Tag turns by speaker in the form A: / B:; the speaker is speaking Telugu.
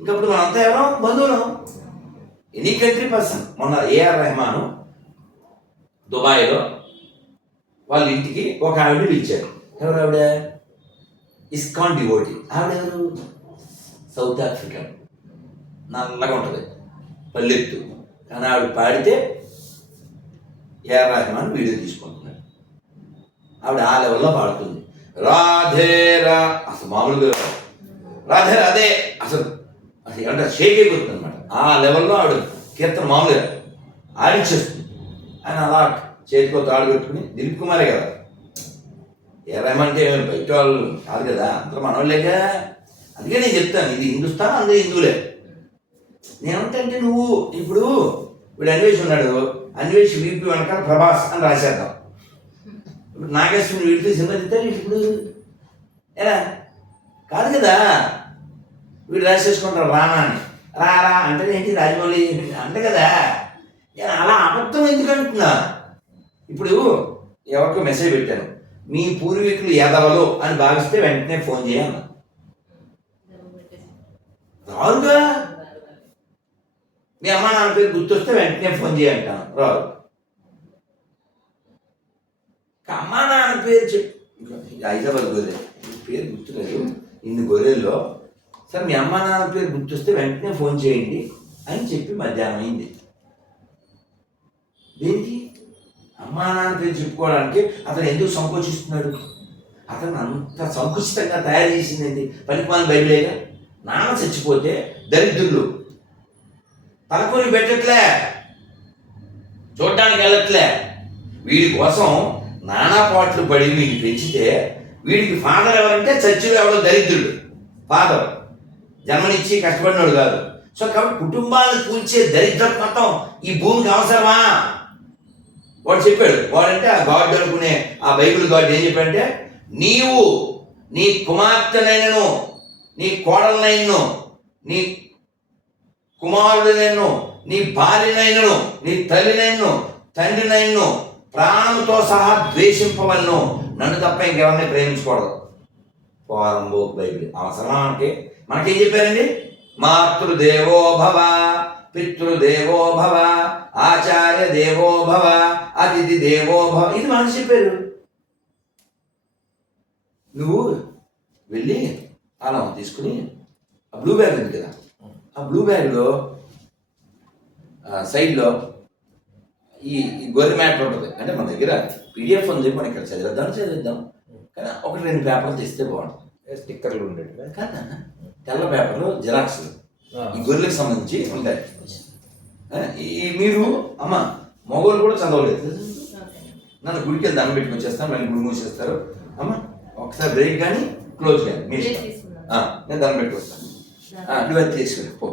A: ఇంకప్పుడు అంతా ఎవరో? బంధువులం. Any country person. మొన్న ఏఆర్ రెహమాన్ దుబాయ్లో వాళ్ళ ఇంటికి ఒక ఆవిడ పిలిచారు. ఎవరు ఆవిడ? ISKCON devotee. ఆవిడ ఎవరు? South Africa. నల్లగా ఉంటుంది. పల్లెత్తు. కానీ ఆవిడ పాడితే ఏఆర్ రెహమాన్ వీడియో తీసుకుంటున్నాడు ఆవిడ ఆ లెవెల్లో పాడుతుంది. రాధే రా. అసలు మామూలుగా రాదు. రాధే రాధే. అసలు అసలు ఏమంటే షేక్ అయిపోతుంది అనమాట ఆ లెవెల్లో ఆవిడ కీర్తన మామూలుగా ఆడించేస్తుంది. ఆయన అలా చేతికో తాడు పెట్టుకుని దిలీప్ కుమారే కదా. ఏ బయట వాళ్ళు కాదు కదా అందరూ మనోళ్ళేగా. అందుకే నేను చెప్తాను ఇది హిందుస్థాన్ అందరూ హిందువులే. నేనేమంటే నువ్వు ఇప్పుడు వీడు అన్వేష్ ఉన్నాడు అన్వేష్ వీపీ వెనకాల ప్రభాస్ అని రాసేద్దాం. ఇప్పుడు నాగేశ్వరుని వీడితో సినిమా తీస్తారు ఇప్పుడు ఎలా? కాదు కదా. వీడు రాసేసుకుంటారు రానా అని రా రా అంటే ఏంటి రాజమౌళి? అంట కదా నేను అలా అబద్ధం ఎందుకు అంటున్నా ఇప్పుడు ఎవరికో మెసేజ్ పెట్టాను. మీ పూర్వీకులు ఎదవలు అని భావిస్తే వెంటనే ఫోన్ చేయను రాదుగా మీ అమ్మ నాన్న పేరు గుర్తొస్తే వెంటనే ఫోన్ చేయంటాను రాదు ఇంకా అమ్మా నాన్న పేరు చెప్పు. హైదరాబాద్ గొర్రె. పేరు పేరు గుర్తులేదు. ఇన్ని గొర్రెల్లో సార్ మీ అమ్మ నాన్న పేరు గుర్తొస్తే వెంటనే ఫోన్ చేయండి అని చెప్పి మధ్యాహ్నం అయింది. దీనికి? అమ్మా నాన్న పేరు చెప్పుకోవడానికి అతను ఎందుకు సంకోచిస్తున్నాడు? అతను అంత సంకుచితంగా తయారు చేసింది పనికి మన బయలుదేరా నాన్న చచ్చిపోతే దరిద్రులు. తలకొని పెట్టట్లే. చూడటానికి వెళ్ళట్లే. వీడి కోసం నానా పాటలు పడి వీడిని పెంచితే వీడికి ఫాదర్ ఎవరంటే చచ్చిలో ఎవడో దరిద్రుడు ఫాదర్. జన్మనిచ్చి కష్టపడినాడు కాదు. సో కాబట్టి కుటుంబాన్ని కూల్చే దరిద్రం మొత్తం ఈ భూమికి అవసరమా? వాడు చెప్పాడు వాడంటే ఆ గాడ్ అనుకునే ఆ బైబిల్ గాడ్ ఏం చెప్పాడంటే నీవు నీ కుమార్తెనైనను నీ కోడలనైనను నీ కుమారుడినైనను నీ భార్యనైనను నీ తల్లినైనను తండ్రినైనను ప్రాణంతో సహా ద్వేషింపవలను. నన్ను తప్ప ఇంకెవరిని ప్రేమించకూడదు. పోరంబో బైబిల్ అవసరమా మనకి మనకేం చెప్పారండి? మాతృదేవో భవ పితృదేవో భవ ఆచార్య దేవో భవ అతిథి దేవో భవ. ఇది మనకు చెప్పారు. నువ్వు వెళ్ళి అలా తీసుకుని ఆ బ్లూ బ్యాగ్ ఉంది కదా ఆ బ్లూ బ్యాగ్లో సైడ్లో ఈ ఈ గొర్రె మ్యాటర్ ఉంటుంది. అంటే మన దగ్గర పీడిఎఫ్ ఉంది మనం ఇక్కడ చదివిద్దాం చదివిద్దాం. కానీ ఒకటి రెండు పేపర్లు తెస్తే బాగుంటుంది.
B: స్టిక్కర్లు ఉండేటివి
A: కాదా తెల్ల పేపర్లు జిరాక్స్లు. ఈ గొర్రెలకు సంబంధించి ఉంటాయి. ఈ మీరు అమ్మ మగవాళ్ళు కూడా చదవలేదు. నన్ను గుడికి వెళ్ళి దండం పెట్టుకొని వచ్చేస్తాను మళ్ళీ గుడి మూసేస్తారు. అమ్మ ఒకసారి బ్రేక్ కానీ క్లోజ్ కానీ మీ నేను దండం పెట్టుకొస్తాను నువ్వు అది తీసుకుని పో.